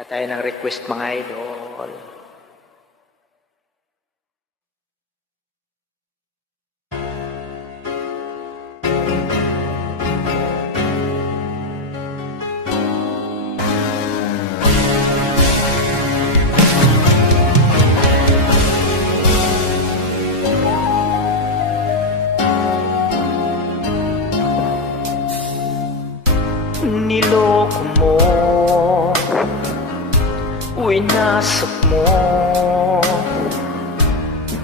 Tayo ng request mga idol. Niloko mo, winasak mo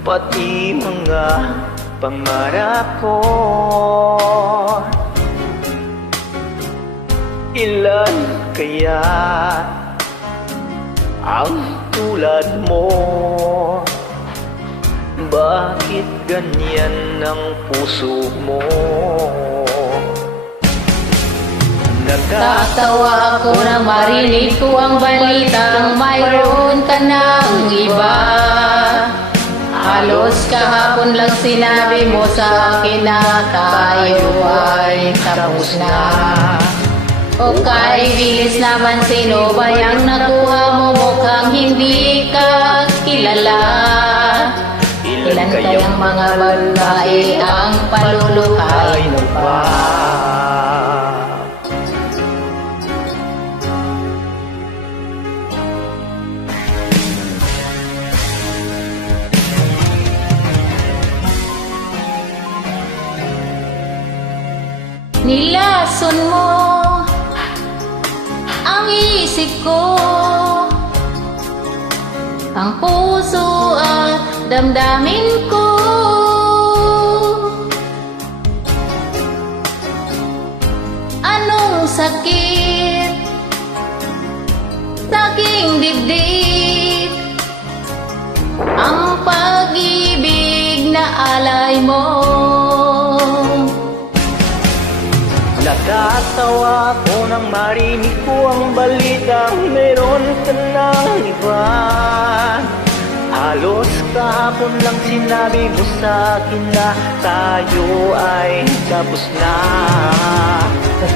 pati mga pangarap ko. Ilan kaya ang tulad mo? Bakit ganyan ang puso mo? Natatawa ako na marinig ko ang balitang mayroon ka ng iba. Halos kahapon lang sinabi mo sa akin na tayo ay tapos na. O kay bilis naman, sino ba yung nakuha mo? Mukhang hindi ka kilala. Ilan kayang mga babae ang paluluhay mo pa? Nilason mo ang isip ko, ang puso at damdamin ko. Anong sakit sa aking dibdib, ang pag-ibig na alay mo. Natatawa ko nang marinig ko ang balitang meron ka ng iba. Halos kahapon lang sinabi mo sa akin na tayo ay tapos na.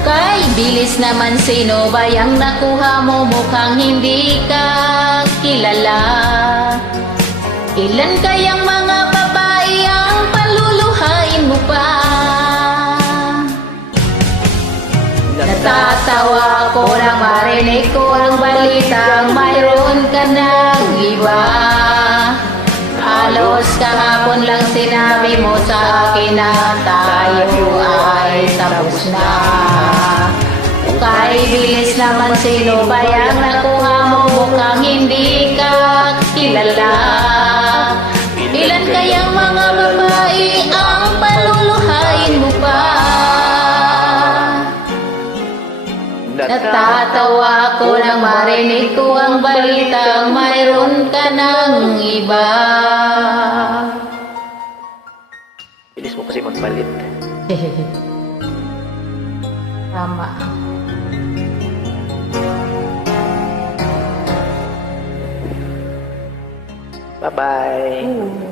Kay bilis naman, sino ba yung nakuha mo? Mukhang hindi ka kilala. Ilan kayang mga babae ang paluluhain mo pa? Natatawa ako nang marinig ko ang balitang mayroon ka ng iba. Halos kahapon lang sinabi mo sa akin na tayo ay tapos na. Kay bilis naman, sino ba yung nakuha mo? Mukhang hindi ka kilala. Ilan kayang mga babae ang paluluhain mo pa? Natatawa ko nang marinig ko ang balitang mayroon ka ng iba. Bilis mo kasi magbalit. Tama. Bye-bye.